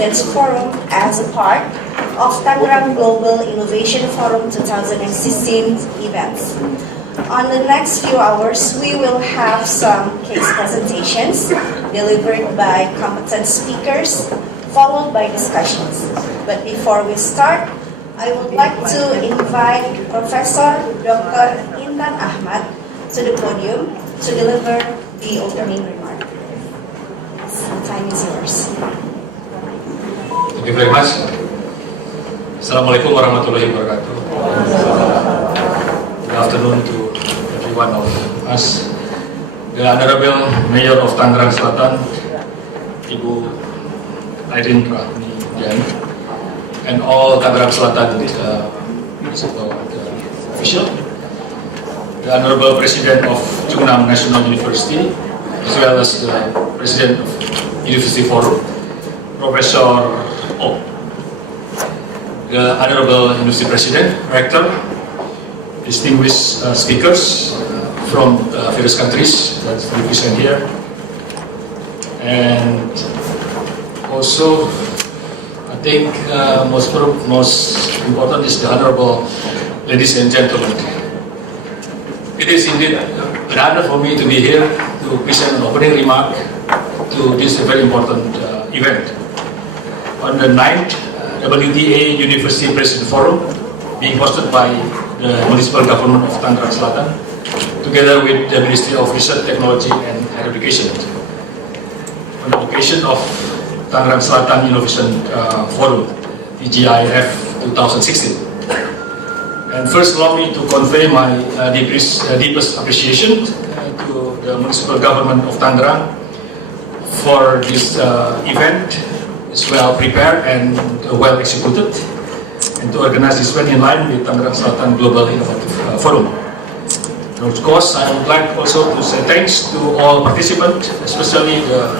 President's Forum as a part of Tangerang Global Innovation Forum 2016 events. On the next few hours, we will have some case presentations delivered by competent speakers, followed by discussions. But before we start, I would like to invite Professor Dr. Intan Ahmad to the podium to deliver the opening remark. The time is yours. Thank you very much. Assalamualaikum warahmatullahi wabarakatuh. Good afternoon to every one of us. The Honorable Mayor of Tangerang Selatan, Ibu Airin Rahmi, and all Tangerang Selatan official, the Honorable President of Chungnam National University, as well as the President of University Forum, Professor O, the Honorable University President, Rector, distinguished speakers from various countries that represent here, and also I think most important is the Honorable ladies and gentlemen. It is indeed an honor for me to be here to present an opening remark to this very important event. On the 9th WTA University President Forum, being hosted by the Municipal Government of Tangerang Selatan, together with the Ministry of Research, Technology and Higher Education, on the occasion of Tangerang Selatan Innovation Forum, the GIF 2016. And first, allow me to convey my deepest appreciation to the Municipal Government of Tangerang for this event. It's well prepared and well executed, and to organize this event in line with Tangerang Selatan Global Innovative Forum. And of course, I would like also to say thanks to all participants, especially the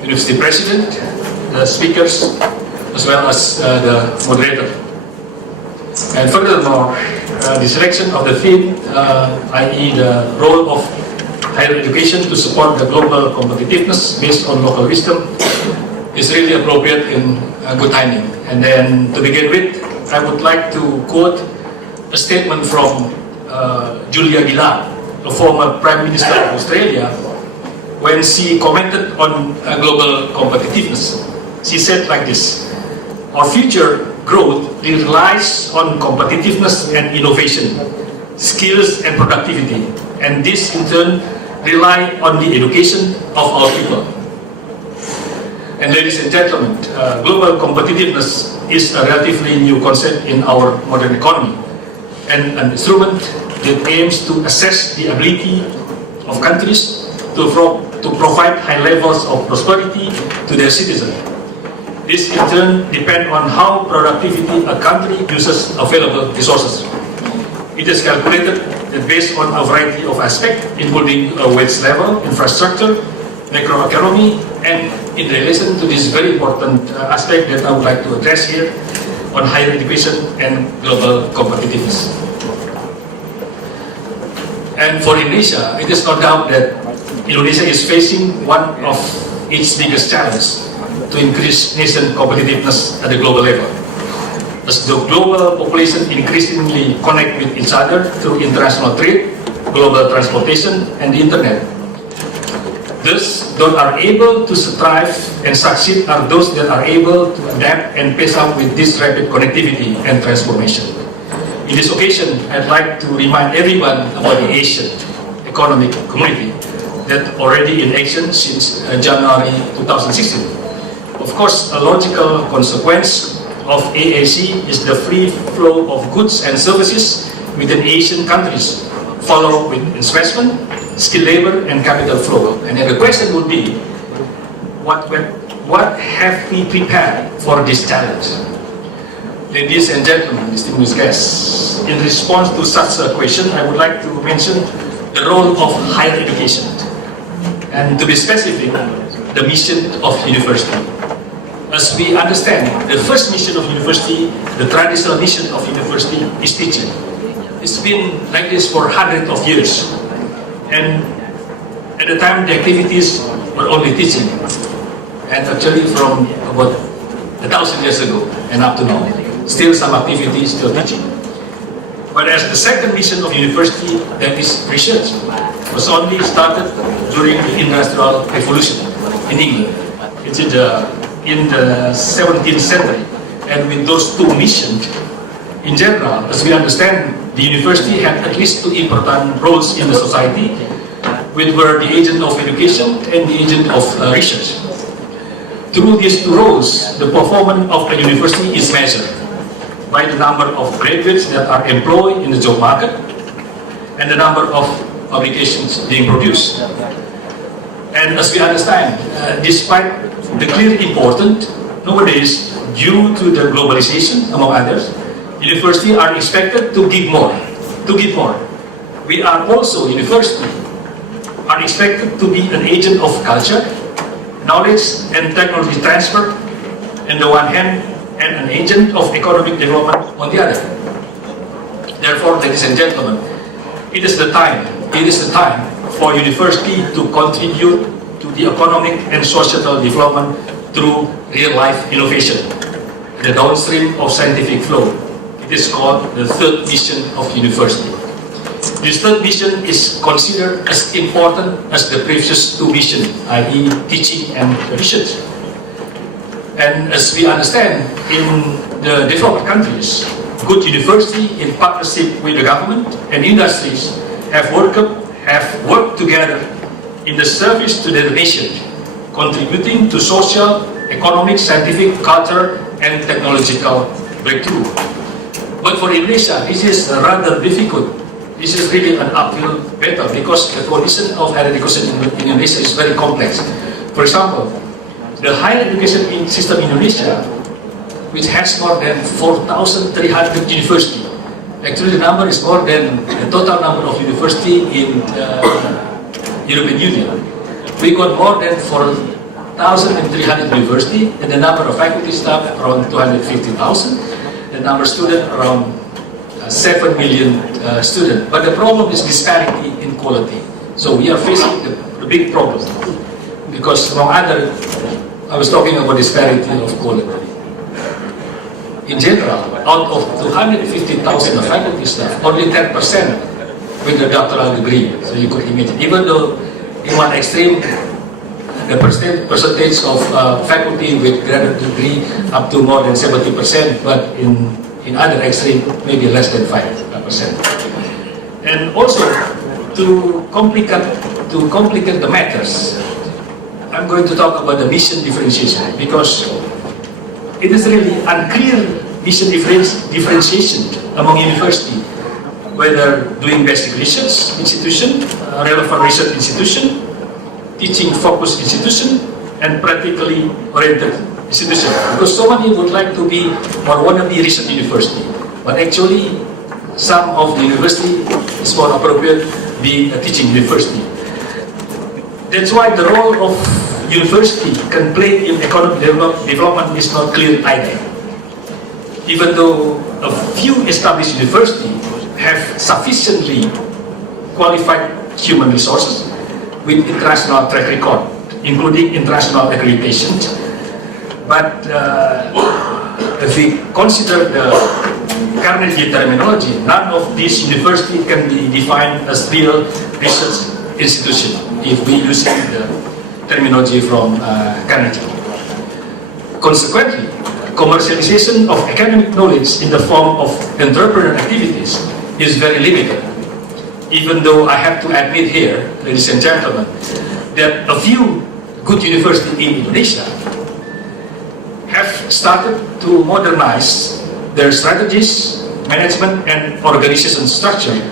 University President, the speakers, as well as the moderator. And furthermore, the selection of the theme, i.e. the role of higher education to support the global competitiveness based on local wisdom, is really appropriate in good timing. And then to begin with, I would like to quote a statement from Julia Gillard, the former Prime Minister of Australia, when she commented on global competitiveness. She said like this: "Our future growth relies on competitiveness and innovation, skills and productivity, and this in turn rely on the education of our people." And ladies and gentlemen, global competitiveness is a relatively new concept in our modern economy, and an instrument that aims to assess the ability of countries to provide high levels of prosperity to their citizens. This in turn depends on how productively a country uses available resources. It is calculated that based on a variety of aspects, including wage level, infrastructure, macroeconomy, and in relation to this very important aspect that I would like to address here on higher education and global competitiveness. And for Indonesia, it is no doubt that Indonesia is facing one of its biggest challenges to increase nation competitiveness at the global level. As the global population increasingly connect with each other through international trade, global transportation, and the internet. Thus, those are able to thrive and succeed are those that are able to adapt and pace up with this rapid connectivity and transformation. In this occasion, I'd like to remind everyone about the Asian Economic Community that already in action since January 2016. Of course, a logical consequence of AAC is the free flow of goods and services within Asian countries, followed with investment, skilled labor, and capital flow. And then the question would be, what have we prepared for this challenge? Ladies and gentlemen, distinguished guests, in response to such a question, I would like to mention the role of higher education, and to be specific, the mission of university. As we understand, the first mission of university, the traditional mission of university, is teaching. It's been like this for hundreds of years. And at the time, the activities were only teaching. And actually from about 1,000 years ago and up to now. Still some activities, still teaching. Whereas the second mission of university, that is research, was only started during the Industrial Revolution in England. It's in the 17th century. And with those two missions, in general, as we understand, the university had at least two important roles in the society, which were the agent of education and the agent of research. Through these two roles, the performance of a university is measured by the number of graduates that are employed in the job market and the number of publications being produced. And as we understand, despite the clear importance, nowadays, due to the globalization, among others, universities are expected to give more. We are also, university, are expected to be an agent of culture, knowledge and technology transfer on the one hand, and an agent of economic development on the other. Therefore, ladies and gentlemen, it is the time for university to contribute to the economic and societal development through real-life innovation, the downstream of scientific flow. It is called the third mission of university. This third mission is considered as important as the previous two missions, i.e. teaching and research. And as we understand, in the developed countries, good university in partnership with the government and industries have worked together in the service to the nation, contributing to social, economic, scientific, cultural, and technological breakthrough. But for Indonesia, this is rather difficult. This is really an uphill battle because the condition of higher education in Indonesia is very complex. For example, the higher education system in Indonesia, which has more than 4,300 universities. Actually, the number is more than the total number of universities in the European Union. We got more than 4,300 universities, and the number of faculty staff around 250,000, the number of students around 7 million students. But the problem is disparity in quality. So we are facing the big problem. Because among other, I was talking about disparity of quality. In general, out of 250,000 faculty staff, only 10% with a doctoral degree. So you could imagine, even though in one extreme, the percentage of faculty with graduate degree up to more than 70%, but in other extreme, maybe less than 5%. And also, to complicate the matters, I'm going to talk about the mission differentiation because it is really unclear mission differentiation among universities, whether doing basic research institution, relevant research institution, teaching focused institution, and practically oriented institution. Because so many would like to be or want to be research university, but actually some of the university is more appropriate being a teaching university. That's why the role of university can play in economic development is not clear either. Even though a few established universities have sufficiently qualified human resources with international track record, including international accreditation. But if we consider the Carnegie terminology, none of these universities can be defined as real research institution if we use the terminology from Carnegie. Consequently, commercialization of academic knowledge in the form of entrepreneurial activities is very limited. Even though I have to admit here, ladies and gentlemen, that a few good universities in Indonesia have started to modernize their strategies, management, and organization structure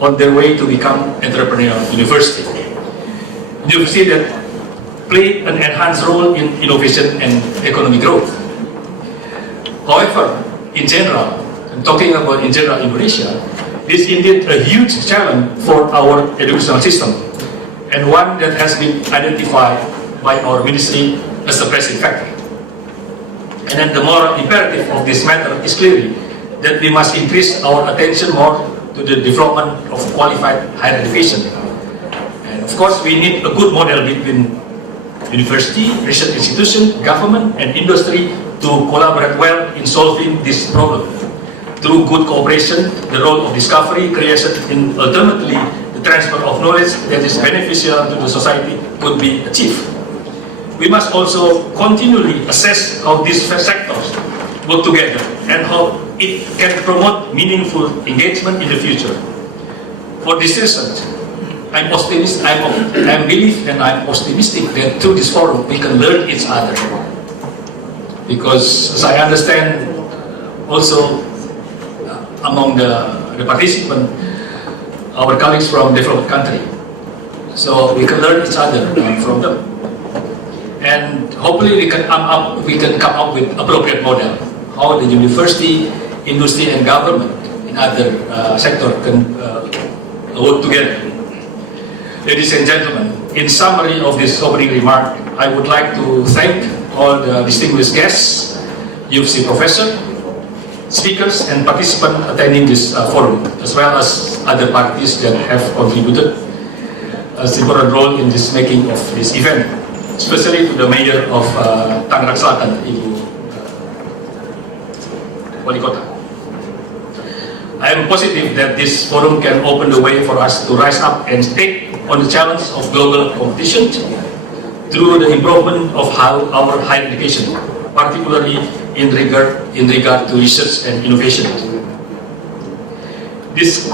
on their way to become entrepreneurial university. University that play an enhanced role in innovation and economic growth. However, in general, I'm talking about in general Indonesia, this is indeed a huge challenge for our educational system, and one that has been identified by our ministry as a pressing factor. And then the moral imperative of this matter is clearly that we must increase our attention more to the development of qualified higher education. And of course, we need a good model between university, research institution, government, and industry to collaborate well in solving this problem. Through good cooperation, the role of discovery, creation, and ultimately the transfer of knowledge that is beneficial to the society could be achieved. We must also continually assess how these sectors work together and how it can promote meaningful engagement in the future. For this reason, I'm optimistic that through this forum we can learn each other. Because as I understand, also among the participants, our colleagues from developed country, so we can learn each other from them, and hopefully we can come up with appropriate model how the university, industry, and government in other sector can work together. Ladies and gentlemen, in summary of this opening remark, I would like to thank all the distinguished guests, UFC professor, speakers, and participants attending this forum, as well as other parties that have contributed a important role in this making of this event, especially to the mayor of Tangerang Selatan, Ibu Wali Kota. I am positive that this forum can open the way for us to rise up and take on the challenge of global competition through the improvement of our higher education, particularly in regard to research and innovation. This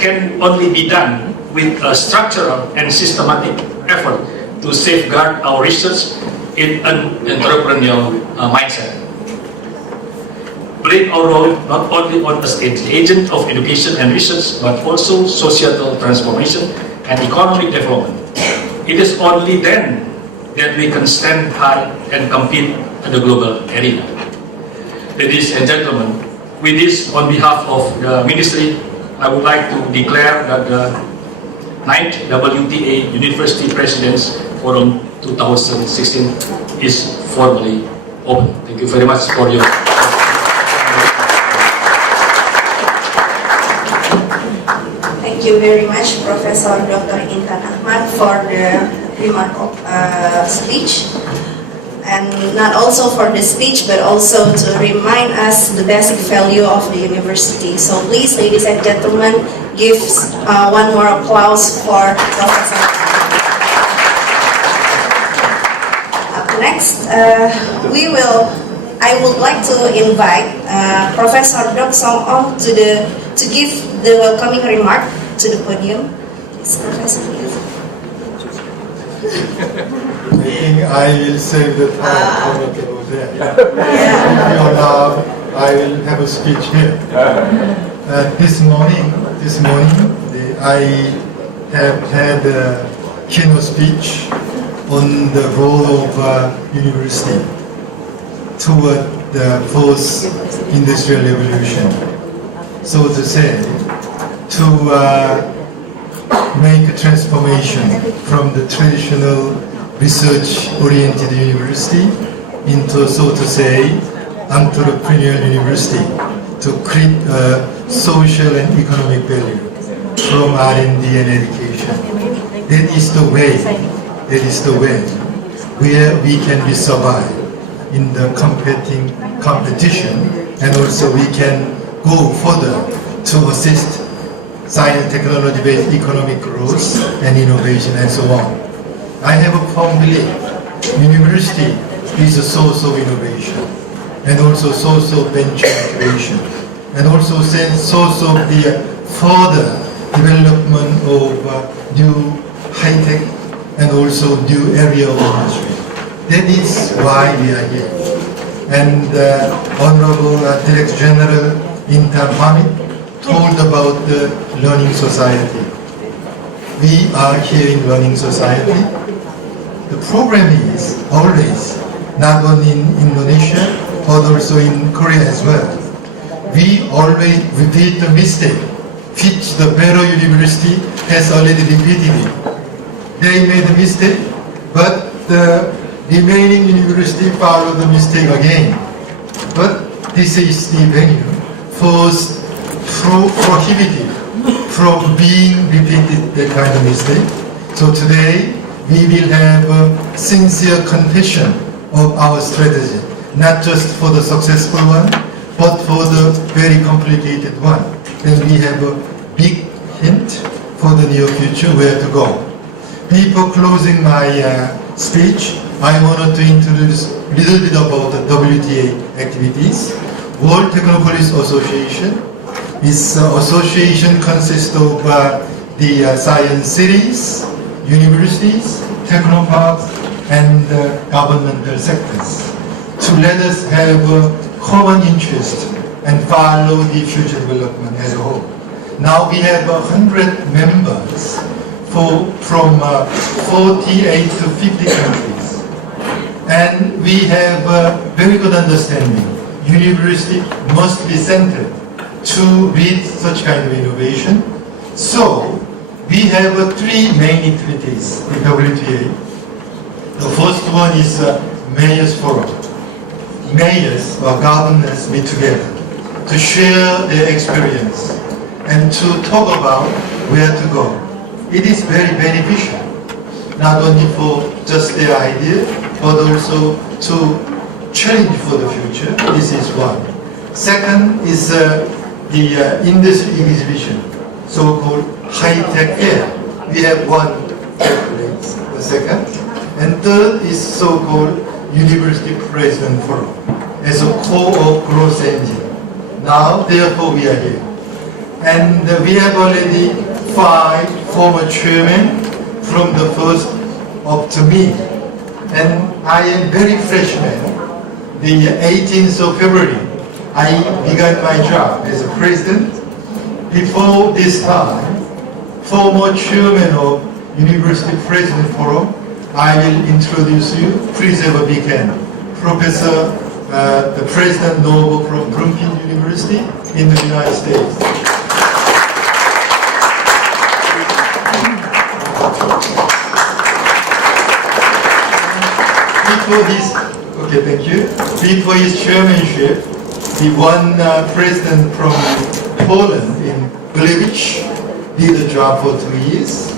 can only be done with a structural and systematic effort to safeguard our research in an entrepreneurial mindset. Playing our role not only as an agent of education and research, but also societal transformation and economic development. It is only then that we can stand high and compete in the global arena. Ladies and gentlemen, with this, on behalf of the Ministry, I would like to declare that the 9th WTA University Presidents Forum 2016 is formally open. Thank you very much for your Thank you very much, Professor Dr. Intan Ahmad, for the remarkable speech. And not also for the speech, but also to remind us the basic value of the university. So please, ladies and gentlemen, give one more applause for Professor. Up next, I would like to invite Professor Dok Song Ong to give the welcoming remark to the podium. Please, Professor, please. I think I will save the time for me to go there. If you allow, I will have a speech here. This morning, I have had a keynote speech on the role of university toward the fourth industrial revolution. So to say, to make a transformation from the traditional research-oriented university into, so to say, entrepreneurial university to create a social and economic value from R&D and education. That is the way where we can be survive in the competition, and also we can go further to assist science technology-based economic growth and innovation and so on. I have a firm belief university is a source of innovation and also source of venture creation and also source of the further development of new high-tech and also new area of industry. That is why we are here. And Honorable Director General Intan Hamid told about the learning society. We are here in learning society. The program is always, not only in Indonesia, but also in Korea as well. We always repeat the mistake, which the better university has already repeated it. They made a mistake, but the remaining university followed the mistake again. But this is the venue first prohibited from being repeated that kind of mistake. So today we will have a sincere confession of our strategy, not just for the successful one, but for the very complicated one. Then we have a big hint for the near future where to go. Before closing my speech, I wanted to introduce a little bit about the WTA activities. World Technopolis Association. This association consists of the science cities, universities, technoparks, and governmental sectors to let us have a common interest and follow the future development as a whole. Now we have 100 members from 48 to 50 countries, and we have a very good understanding. University must be centered to lead such kind of innovation. So we have three main activities in WTA. The first one is Mayors Forum. Mayors or governors meet together to share their experience and to talk about where to go. It is very beneficial, not only for just their idea, but also to challenge for the future. This is one. Second is the industry exhibition, so-called high-tech fair. We have one place, the second. And third is so-called University President Forum as a core of growth engine. Now, therefore, we are here. And we have already 5 former chairmen from the first up to me. And I am very freshman. The 18th of February, I began my job as a president. Before this time, former chairman of University President Forum, I will introduce you. Please have a big hand. Professor, the President Noble from Bloomfield University in the United States. Before his chairmanship, the one president from Poland in Gliwice did the job for 2 years.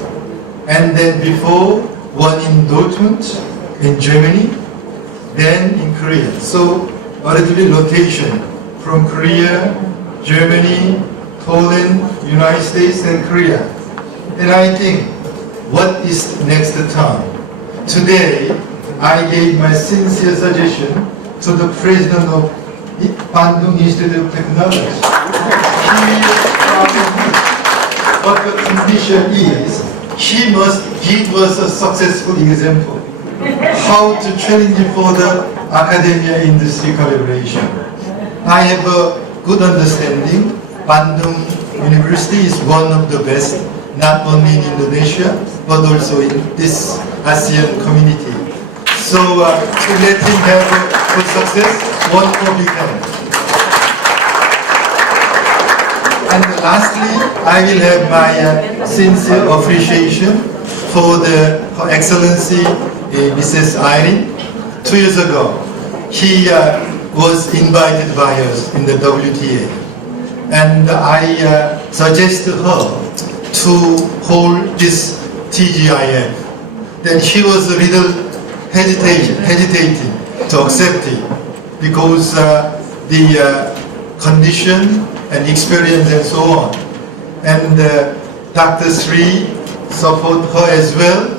And then before, one in Dortmund in Germany, then in Korea. So a little bit rotation from Korea, Germany, Poland, United States, and Korea. And I think, what is next time? Today, I gave my sincere suggestion to the president of Bandung Institute of Technology. But the condition is, he must give us a successful example how to challenge for the academia industry collaboration. I have a good understanding. Bandung University is one of the best, not only in Indonesia, but also in this ASEAN community. So to let him have a good success, one more big hand. And lastly, I will have my sincere appreciation for Her Excellency Mrs. Irene. 2 years ago, he was invited by us in the WTA. And I suggested her to hold this TGIF. Then she was a little hesitating to accept it because the condition and experience and so on. And Dr. Sri support her as well.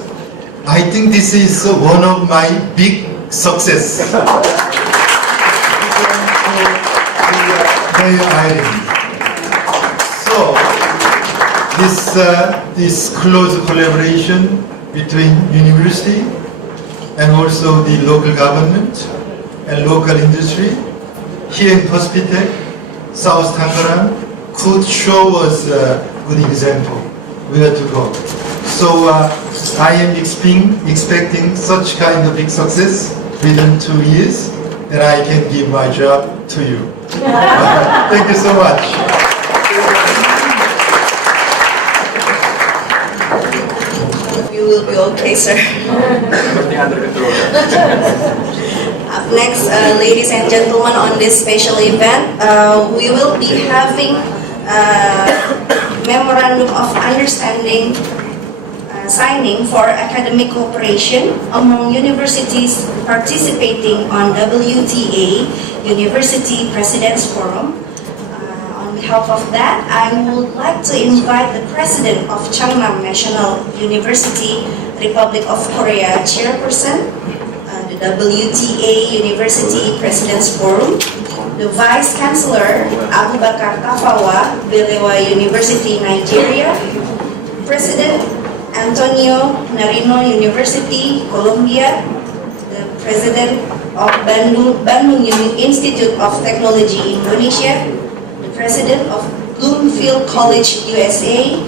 I think this is one of my big success. So this close collaboration between university and also the local government and local industry here in Hospitec, South Tangerang, could show us a good example where to go. So I am expecting such kind of big success within 2 years that I can give my job to you. Thank you so much. You will be okay, sir. Up next, ladies and gentlemen, on this special event, we will be having Memorandum of Understanding signing for academic cooperation among universities participating on WTA University President's Forum. On behalf of that, I would like to invite the President of Changnam National University, Republic of Korea Chairperson, the WTA University President's Forum, the Vice Chancellor Abu Bakar Tafawa, Balewa University, Nigeria, President Antonio Narino University, Colombia, the President of Bandung Institute of Technology, Indonesia, the President of Bloomfield College, USA,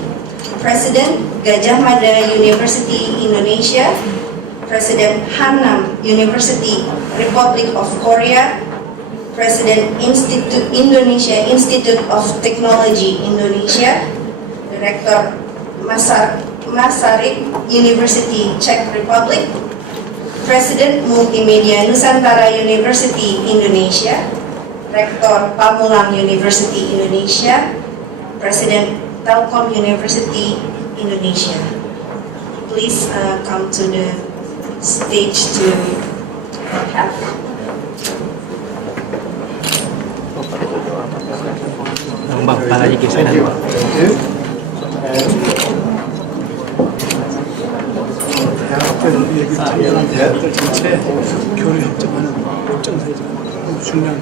President Gajah Mada University, Indonesia, President Hannam University, Republic of Korea, President Indonesia Institute of Technology, Indonesia, Director Masaryk University, Czech Republic, President Multimedia Nusantara University, Indonesia, Rektor Pamulang University, Indonesia, President Telkom University, Indonesia. Please come to the stage to have. Bang, palagi kisah dan bang. 대학들 전체 교류 협정하는 협정사이죠. 중요한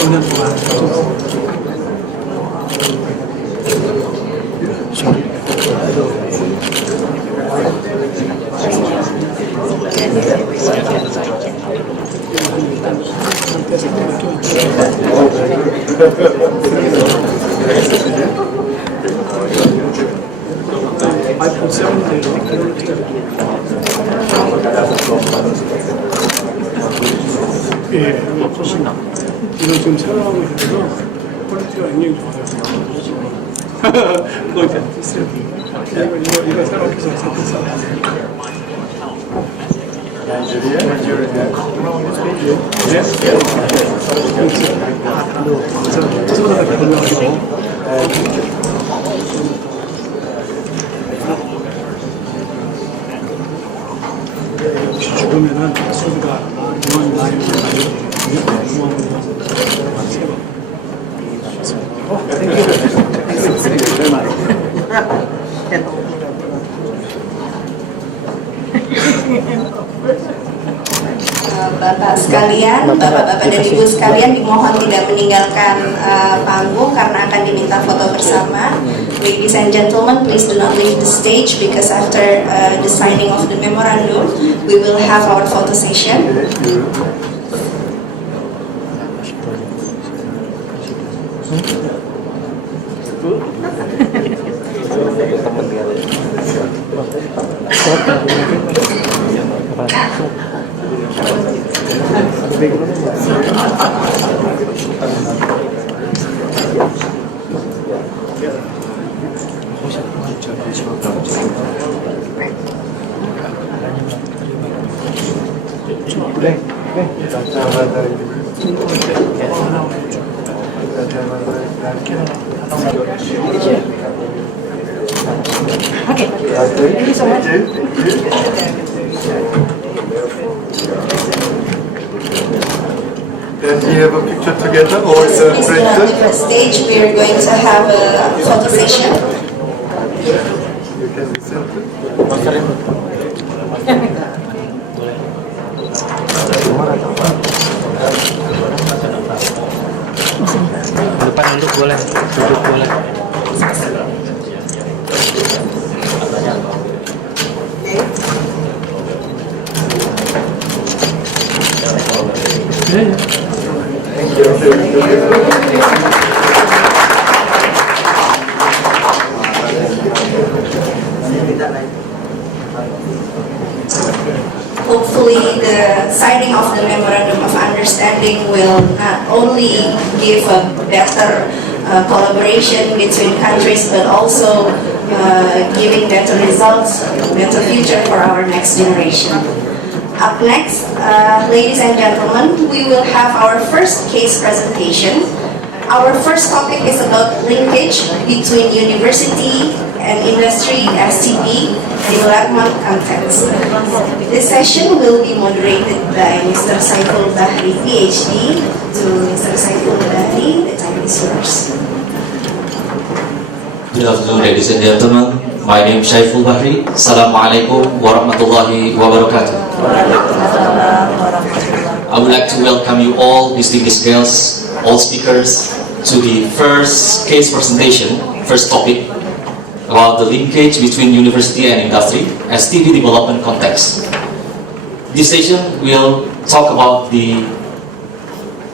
5년 동안 아이폰 7인데 예, 이거 지금 촬영하고 있어서 퀄리티가 굉장히 좋아요. 그거 이제 있어요. 이거 새롭게 좀 샀어. 소다가 변명하고 혹시 죽으면은 소비가 이런 나이를 Bapak sekalian, bapak-bapak dan ibu sekalian dimohon tidak meninggalkan panggung karena akan diminta foto bersama. Ladies and gentlemen, please do not leave the stage because after the signing of the memorandum, we will have our photo session. Okay. Thank you so much. Then we have a picture together, all Yes, the please do not leave the presidents. stage. We are going to have a photo session. You can listen to. Depan duduk boleh, duduk boleh. Hopefully, the signing of the Memorandum of Understanding will not only give a better collaboration between countries, but also giving better results, better future for our next generation. Up next, ladies and gentlemen, we will have our first case presentation. Our first topic is about linkage between university and Industry (STP) development context. This session will be moderated by Mr. Saiful Bahri, PhD. To Mr. Saiful Bahri, the time is yours. Good afternoon, ladies and gentlemen. My name is Saiful Bahri. Assalamualaikum warahmatullahi wabarakatuh. I would like to welcome you all, distinguished guests, all speakers, to the first case presentation, first topic, about the linkage between university and industry, STP development context. This session will talk about the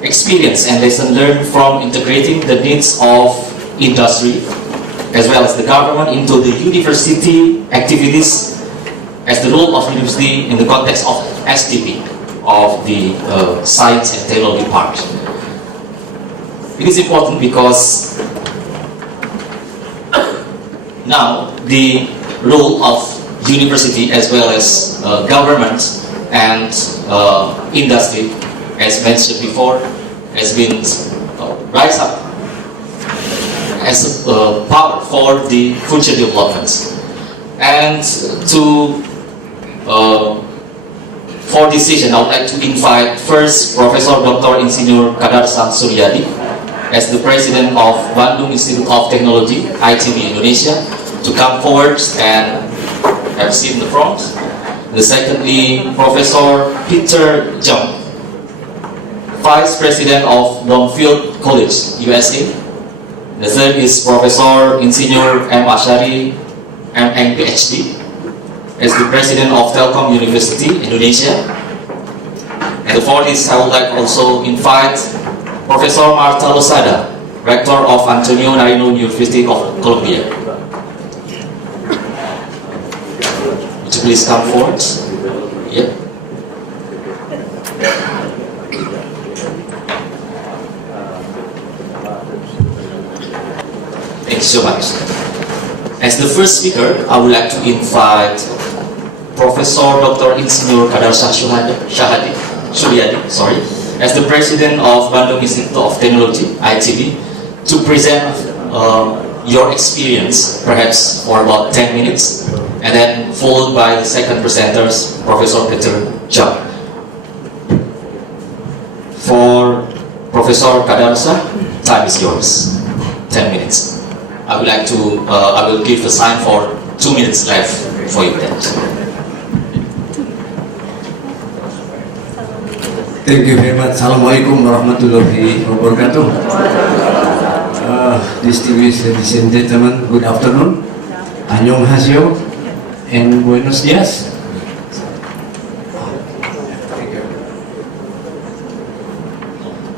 experience and lesson learned from integrating the needs of industry as well as the government into the university activities as the role of university in the context of STP, of the science and technology part. It is important because now the role of university as well as government and industry, as mentioned before, has been rise up as a power for the future developments. And for this session, I would like to invite first Professor Dr. Insinyur Kadarsang Suryadi as the President of Bandung Institute of Technology, ITB Indonesia, to come forward and have a seat in the front. The secondly, Professor Peter Jung, Vice President of Bloomfield College, USA. The third is Professor Insinyur M. Ashari, M.Eng. PhD, as the President of Telkom University, Indonesia. And the fourth is, I would like also invite Professor Marta Losada, Rector of Antonio Nariño University of Columbia. Would you please come forward? Yeah. Thank you so much. As the first speaker, I would like to invite Professor Dr. Insinyur Kadarsang Suryadi, as the President of Bandung Institute of Technology, ITB, to present your experience, perhaps for about 10 minutes, and then followed by the second presenters, Professor Peter Jung. For Professor Kadarsang, time is yours, 10 minutes. I would like to, I will give the sign for 2 minutes left for you then. Thank you very much. Assalamualaikum warahmatullahi wabarakatuh. Distinguished ladies and gentlemen, good afternoon. Annyeonghaseyo and buenos dias.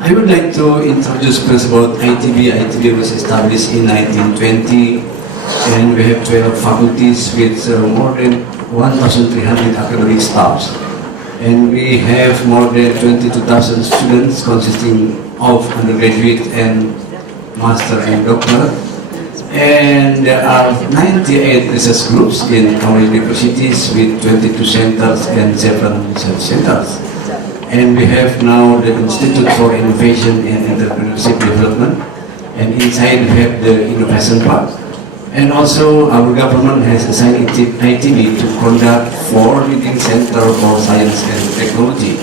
I would like to introduce first about ITB. ITB was established in 1920 and we have 12 faculties with more than 1,300 academic staffs. And we have more than 22,000 students consisting of undergraduate and master and doctorate. And there are 98 research groups in our universities with 22 centers and 7 research centers. And we have now the Institute for Innovation and Entrepreneurship Development. And inside we have the innovation part. And also our government has assigned ITB to conduct 4 leading centers for science and technology.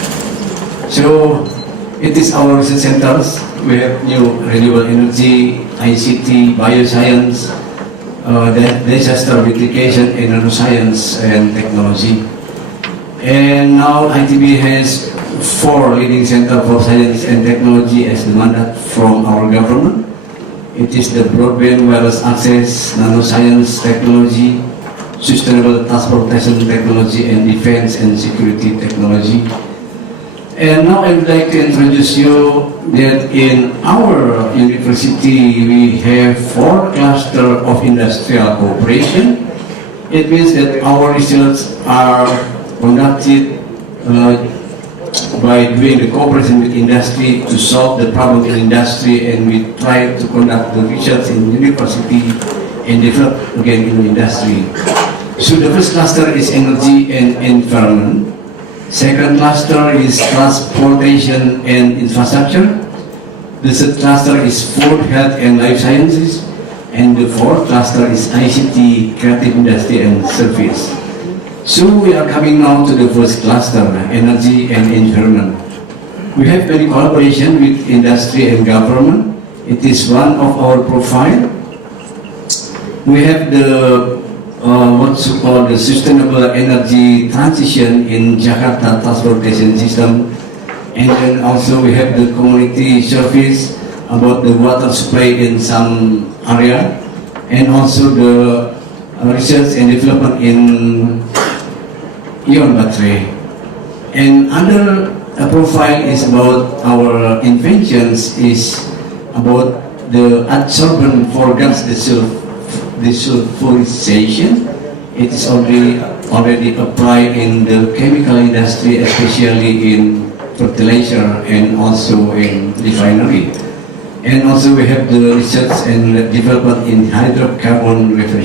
So it is our research centers. We have new renewable energy, ICT, bioscience, disaster mitigation, and neuroscience and technology. And now ITB has 4 leading centers for science and technology as the mandate from our government. It is the broadband wireless access, nanoscience technology, sustainable transportation technology, and defense and security technology. And now I would like to introduce you that in our university we have 4 clusters of industrial cooperation. It means that our research are conducted by doing the cooperation with industry to solve the problem in industry, and we try to conduct the research in university and develop again in the industry. So the first cluster is energy and environment. Second cluster is transportation and infrastructure. The third cluster is food, health and life sciences. And the fourth cluster is ICT, creative industry and service. So we are coming now to the first cluster, energy and environment. We have many collaboration with industry and government. It is one of our profile. We have the what's called the sustainable energy transition in Jakarta transportation system, and then also we have the community service about the water supply in some area, and also the research and development in ion battery. And other profile is about our inventions is about the adsorbent for gas desulfurization. It is already applied in the chemical industry, especially in fertilizer and also in refinery. And also we have the research and development in hydrocarbon refrigeration.